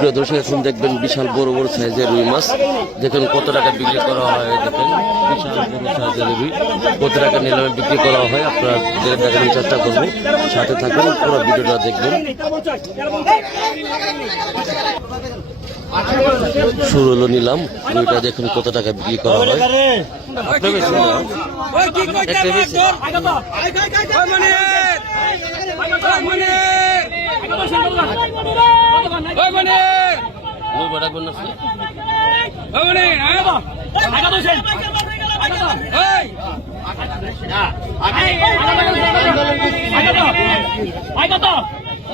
প্রিয় দর্শক, এখন দেখবেন বিশাল বড় বড় সাইজের রুই মাছ। দেখেন কত টাকা বিক্রি করা হয়, দেখেন। বিশাল বড় সাইজের রুই। কত টাকা নিলামে বিক্রি করা হয়, আপনারা দেখানোর চেষ্টা করব। সাথে থাকুন, পুরো ভিডিওটা দেখবেন। শুরু হলো নিলাম। রুইটা দেখুন কত টাকা বিক্রি করা হয়।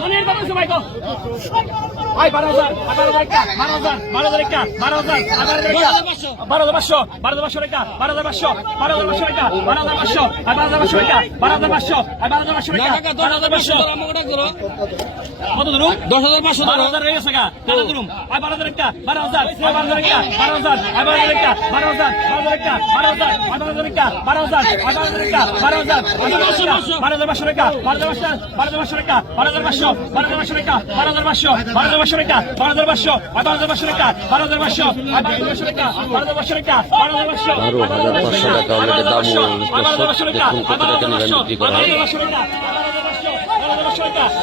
অনেক বাবা সবাই কো ভাই বারো হাজার বারো হাজার একটা বারো হাজার বারো হাজার একটা বারো হাজার বারো হাজার পাঁচশো বারো হাজার পাঁচশো একটা বারো হাজার পাঁচশো বারো হাজার পাঁচশো একটা বারো হাজার পাঁচশো আর বারো হাজার পাঁচশো একটা বারো হাজার পাঁচশো আর বারো হাজার পাঁচশো একটা বারো হাজার পাঁচশো কত ধরুন দশ হাজার পাঁচশো বারো হাজার রয়ে গেছে কত ধরুন আই বারো হাজার একটা বারো হাজার আই বারো হাজার একটা বারো হাজার আই বারো হাজার একটা বারো হাজার বারো একটা বারো হাজার আই বারো হাজার একটা বারো হাজার আই বারো হাজার একটা বারো হাজার বারো হাজার পাঁচশো টাকা বারো হাজার পাঁচশো বারো হাজার পাঁচশো টাকা বারো হাজার পাঁচশো বারো হাজার পাঁচশো টাকা বারো হাজার পাঁচশো বারো হাজার পাঁচশো টাকা বারো হাজার পাঁচশো আই বারো হাজার পাঁচশো টাকা বারো হাজার পাঁচশো আই বারো হাজার পাঁচশো টাকা বারো হাজার পাঁচশো টাকা বারো হাজার পাঁচশো বারো হাজার পাঁচশো টাকা অলরেডি দাম দেখুন কত টাকা নিলামে বিক্রি করা হয় আমাদের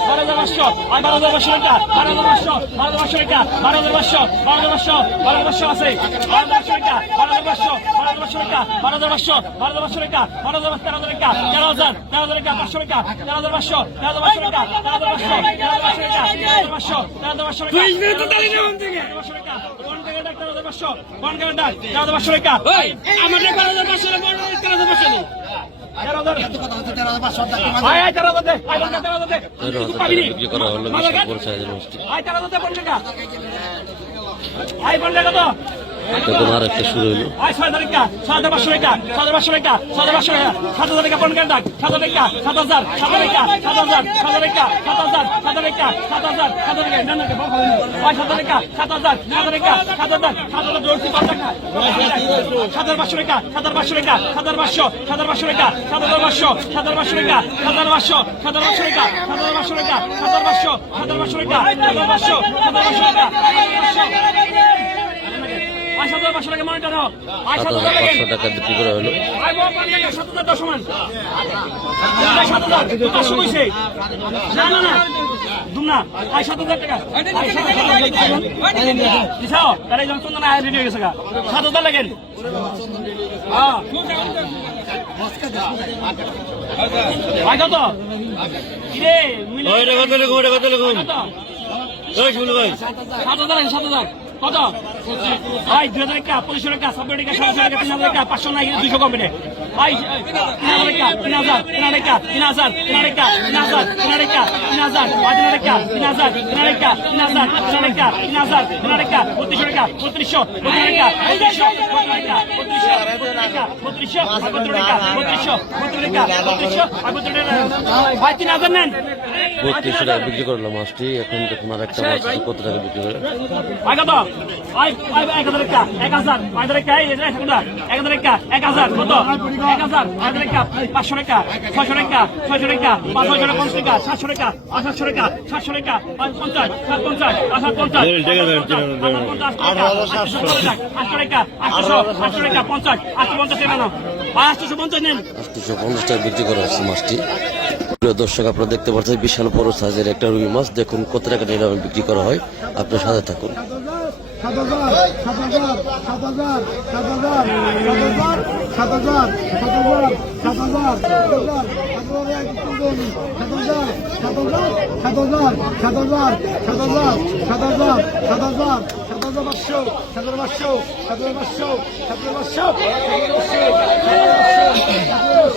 বারো হাজার পাঁচশো আর বারো হাজার পাঁচশো এটা বারো হাজার পাঁচশো বারো হাজার পাঁচশো এটা বারো হাজার পাঁচশো বারো হাজার পাঁচশো বারো হাজার পাঁচশো আছে বারো হাজার পাঁচশো এটা বারো হাজার পাঁচশো বারো হাজার পাঁচশো আমাদের বিক্রি করা হলো বিশাল বড় সাইজের আয় বললে কত? তখন আর একটা শুরু হলো সাতার পাঁচশো রেখা সাতার পাঁচশো রেখা সাতার পাঁচশো সাতার পাঁচশো রেখা সাতার পাঁচশো সাতার পাঁচশো রেখা সাতার পাঁচশো সাতার পাঁচশো রেখা সাতার পাঁচশো রেখা সাতার পাঁচশো সাতার পাঁচশো রেখা সাতার পাঁচশো সাতার পাঁচশো রেখা সাত হাজার পাঁচশো টাকা মনিটর হোক। সাত হাজার পাঁচশো টাকা বিক্রি করা হলো। সাত হাজার দশ সমান সাত হাজার। পাঁচশো কইছে? না না না। দুম না আয় সাত হাজার টাকা দিছাও? তাহলে যখন চন্দন আয় রেডি হয়ে গেছে সাত হাজার লাগেন। হ্যাঁ। আয় কত? কিরে মিলে কত? লেখুন কত লেখুন সাত হাজার সাত হাজার। কত? ভাই, দুই হাজার টাকা, পঁচিশশো টাকা ছাব্বিশ টাকা, সাতশো টাকা তিন হাজার টাকা, পাঁচশো নাই দুইশো কমপ্লিটে বত্রিশশো টাকা বিক্রি করল মাছটি এখন দেখুন আর একটা মাছ কত টাকা বিক্রি করে এক হাজার এক হাজার এক হাজার কত এক হাজার হাজার টাকা পাঁচশো টাকা ছয়শো টাকা ছয়শো টাকা পাঁচ ছয়শো পঞ্চাশ টাকা সাতশো টাকা আঠাশশো টাকা সাতশো টাকা পঞ্চাশ সাত পঞ্চাশ আঠাশ পঞ্চাশ আটশো টাকা আটশো আটশো টাকা পঞ্চাশ আটশো পঞ্চাশ টাকা নাও। আটশো পঞ্চাশ নেন। আটশোশো পঞ্চাশ টাকা বিক্রি করা হচ্ছে মাছটি। প্রিয় দর্শক আপনারা দেখতে পাচ্ছেন বিশাল বড় সাইজের একটা রুই মাছ। দেখুন কত টাকা নিলামে বিক্রি করা হয়। আপনার সাথে থাকুন। সাত হাজার সাত হাজার সাত হাজার সাত হাজার সাত হাজার সাত হাজার সাত হাজার সাত হাজার সাত হাজার সাত হাজার সাত হাজার সাত হাজার সাত হাজার সাত হাজার সাত হাজার পাঁচশো সাত হাজার পাঁচশো সাত হাজার পাঁচশো সাত হাজার পাঁচশো সাত হাজার পাঁচশো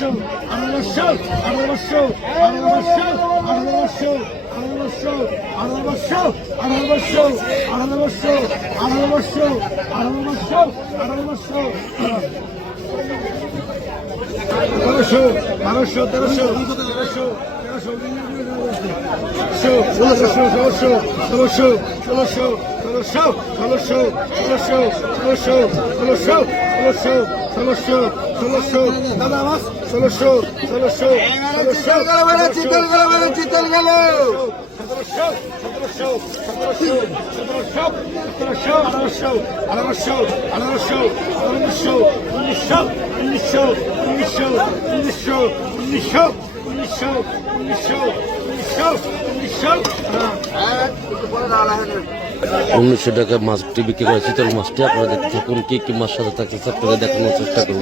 আট হাজার আট হাজার আট হাজার আট হাজার পাঁচশো আট পাঁচশো আট আঠারোশো আঠারোশো আঠারোশো আঠারোশো আঠারোশো আঠারোশো আঠারোশো আঠারোশো আঠারোশো আঠারোশো আঠারোশো আঠারোশো বারোশো বারোশো তেরোশো তেরোশো তেরোশো ষোলোশো ষোলোশো ষোলোশো ষোলোশো ষোলোশো ষোলোশো ষোলোশো ষোলোশো ষোলোশো ষোলোশো দাদা আবাস ষোলোশো ষোলোশো চিতল চিতল আঠারোশো আঠারোশো উনিশশো উনিশশো উনিশশো উনিশশো উনিশশো উনিশশো উনিশশো উনিশশো উনিশশো হ্যাঁ উনিশশো টাকা মাছটি বিক্রি করে শীতল মাছটি আপনারা দেখতে থাকুন কি কি মাছ সাথে থাকতেছে আপনাদের দেখানোর চেষ্টা করব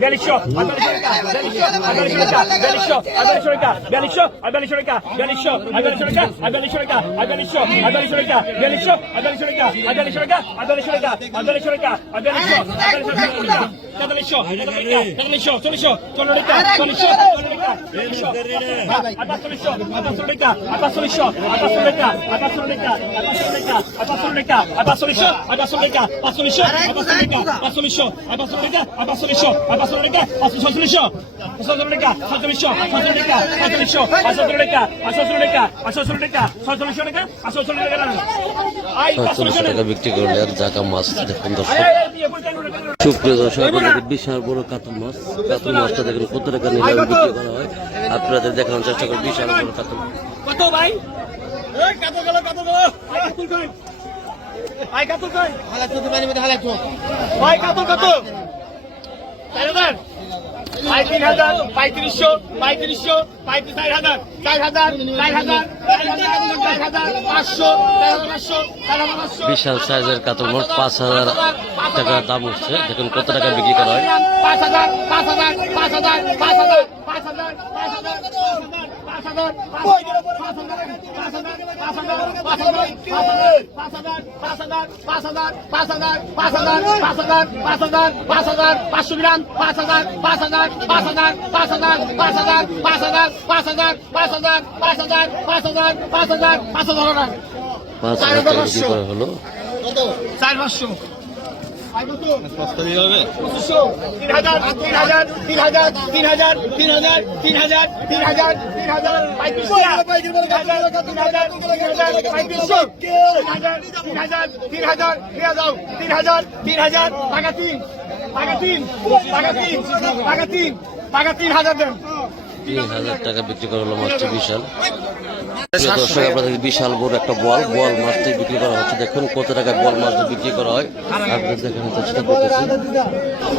বিয়াল্লিশশো আটচল্লিশশো টাকা বিয়াল্লিশশো আটচল্লিশশো টাকা বিয়াল্লিশশো আটচল্লিশশো টাকা বিয়াল্লিশশো আটচল্লিশশো টাকা আটচল্লিশশো টাকা আটচল্লিশশো আটচল্লিশশো টাকা বিয়াল্লিশশো আটচল্লিশশো টাকা আটচল্লিশশো টাকা আটচল্লিশশো টাকা আটচল্লিশশো টাকা আটচল্লিশশো আটচল্লিশশো টাকা তেতাল্লিশশো তেতাল্লিশশো চল্লিশশো চল্লিশ টাকা চল্লিশশো চল্লিশ ছয়চল্লিশ টাকা বিক্রি করলে আর জাকা মাছ দেখুন দর্শক সুপ্রিয় দর্শক আপনাদের বিশাল বড় কাতল মাছ কাতল মাছটা দেখেন কত টাকা নিয়ে বিক্রি করা হয়। আপনাদের দেখানোর চেষ্টা করেন বিশাল বড় কাতল কত ভাই? ভাই। কাতল কত? চার তিন হাজার পঁয়ত্রিশশো পঁয়ত্রিশশো পঁয়ত্রিশ চার হাজার চার হাজার চার হাজার চার হাজার চার হাজার পাঁচশো চার হাজার পাঁচশো চার হাজার পাঁচশো বিশাল সাইজের কাতল মোট পাঁচ হাজার টাকা দাম হচ্ছে। দেখুন কত টাকা বিক্রি করা হয়। পাঁচ হাজার পাঁচ হাজার পাঁচ হাজার পাঁচ হাজার পাঁচ হাজার পাঁচ হাজার পাঁচ হাজার পাঁচ হাজার পাঁচ হাজার পাঁচ হাজার পাঁচ হাজার পাঁচ হাজার পাঁচ হাজার পাঁচ হাজার পাঁচ হাজার পাঁচ হাজার পাঁচ হাজার পাঁচশো গ্রাম পাঁচ হাজার পাঁচ হাজার পাঁচ হাজার পাঁচ হাজার পাঁচ হাজার পাঁচ হাজার পাঁচ হাজার পাঁচ হাজার পাঁচ হাজার পাঁচ হাজার পাঁচ হাজার পাঁচ হাজার পাঁচ হাজার পাঁচশো তিন হাজার তিন হাজার তিন হাজার পঁয়ত্রিশশো তিন হাজার তিন হাজার তিন হাজার পঁয়ত্রিশশো তিন হাজার তিন হাজার তিন হাজার তিন হাজার তিন হাজার তিন হাজার টাকা তিন টাকা তিন টাকা তিন টাকা তিন টাকা তিন হাজার দেন তিন হাজার টাকা বিক্রি করা হলো মাছটি বিশাল। দর্শক আপনাদের বিশাল বড় একটা বল। বল মাছটি বিক্রি করা হচ্ছে। দেখুন কত টাকা বল মাছটি বিক্রি করা হয়। আপনাদের দেখানোর চেষ্টা করতেছি।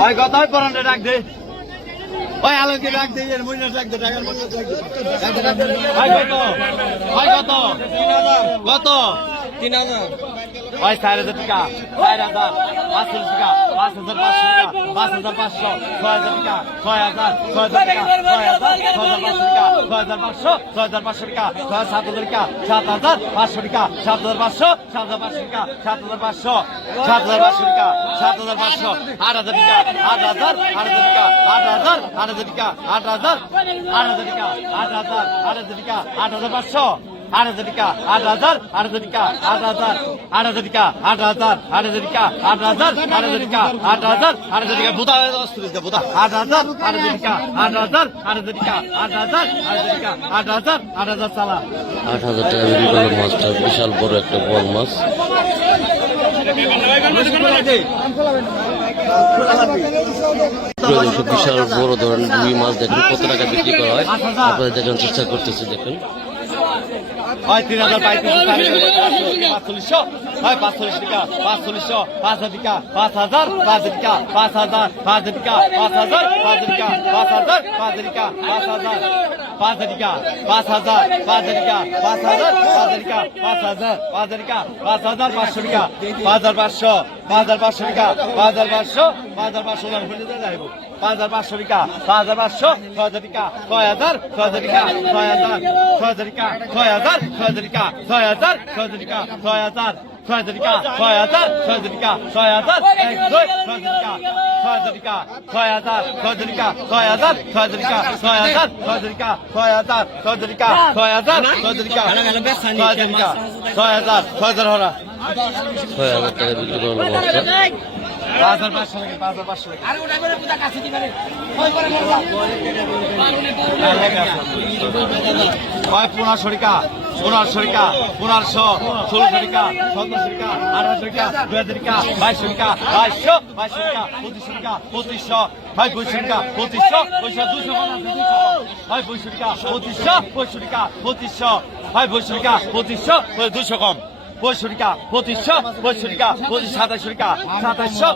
ওই কত আলোকে দে এর মইনা দে টাকার মইনা দে। ওই চার হাজার টাকা চার হাজার পাঁচশো টাকা পাঁচ হাজার পাঁচশো টাকা পাঁচ হাজার পাঁচশো, ছয় হাজার টাকা, ছয় হাজার ছয় হাজার টাকা, ছয় হাজার ছয় হাজার, পাঁচশো টাকা ছয় হাজার পাঁচশো টাকা, ছয় হাজার, সাত হাজার টাকা, সাত হাজার পাঁচশো টাকা, সাত হাজার পাঁচশো, সাত হাজার পাঁচশো টাকা, সাত হাজার পাঁচশো, সাত হাজার পাঁচশো টাকা, সাত হাজার পাঁচশো, আট হাজার টাকা, আট হাজার আট হাজার টাকা, আট হাজার আট হাজার টাকা, আট হাজার আট হাজার টাকা আট হাজার আট হাজার টাকা, আট হাজার পাঁচশো। আট হাজার আট আট হাজার আট আট হাজার আট আট আট হাজার আট হাজার আট হাজার আট হাজার আট হাজার আট হাজার আট হাজার বিশাল বড় একটা বল মাছ। বিশাল বড় ধরনের রুই মাছ দেখুন, কত টাকা বিক্রি করা হয়। আপনাদের দেখানোর চেষ্টা করতেছি, দেখুন। হয় তিন হাজার পাঁচচল্লিশশো হয় পাঁচচল্লিশ টাকা, পাঁচ হাজার টাকা, পাঁচ হাজার পাঁচ হাজার পাঁচ হাজার পাঁচ হাজার পাঁচ হাজার, পাঁচ টাকা, পাঁচ হাজার পাঁচ হাজার পাঁচ হাজার। পাঁচ হাজার পাঁচ হাজার পাঁচ হাজার পাঁচ হাজার পাঁচ হাজার পাঁচ হাজার পাঁচ হাজার পাঁচ হাজার পাঁচশো টাকা পাঁচ হাজার পাঁচশো পাঁচ হাজার পাঁচশো টাকা পাঁচ হাজার পাঁচশো পাঁচ হাজার পাঁচশো টাকা যাইব পাঁচ হাজার পাঁচশো টাকা পাঁচ হাজার পাঁচশো ছয় হাজার টাকা ছয় হাজার ছয় হাজার টাকা ছয় হাজার ছয় হাজার টাকা ছয় হাজার ছয় হাজার টাকা ছয় হাজার ছয় হাজার টাকা ছয় হাজার ছয় টাকা ছয় হাজার ছয় টাকা ছয় হাজার ছয় টাকা ছয় হাজার ছয় হাজার ছয় হাজার ছয় হাজার ছয় হাজার ছয় হাজার ছয় হাজার ছয় হাজার ছয় হাজার ছয় হাজার ছয় হাজার ছয় হাজার ছয় হাজার ছয় হাজার টাকা বিক্রি করা পাঁচশো হাজার পাঁচশো টাকা। হয় পনেরোশো ষোলোশো টাকা সতেরোশো টাকা আঠারোশো টাকা দুই হাজার টাকা বাইশশো টাকা বাইশশো বাইশশো টাকা পঁচিশশো টাকা পঁচিশশো হয় পঁচিশশো টাকা পঁচিশশো পঁচিশশো দুশো হয় পঁচিশশো টাকা পঁচিশশো পঁচিশশো টাকা পঁচিশশো হয় পঁচিশশো দুশো কম পঁচিশশো টাকা পঁচিশশো পঁচিশশো টাকা পঁচিশ সাতাশশো টাকা সাতাশশো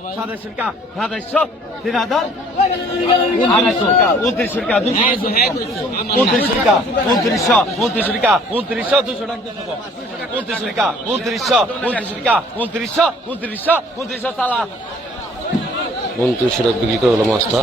টাকা সাতাশশো তিন হাজার, আড়াইশো টাকা, উনত্রিশশো টাকা উনত্রিশশো উনত্রিশশো টাকা, উনত্রিশশো দুশো টাকা, উনত্রিশশো টাকা, উনত্রিশশো উনত্রিশশো টাকা, উনত্রিশশো উনত্রিশশো উনত্রিশশো চালা। উনত্রিশশো টাকা বিক্রি করা হলো মাছটা।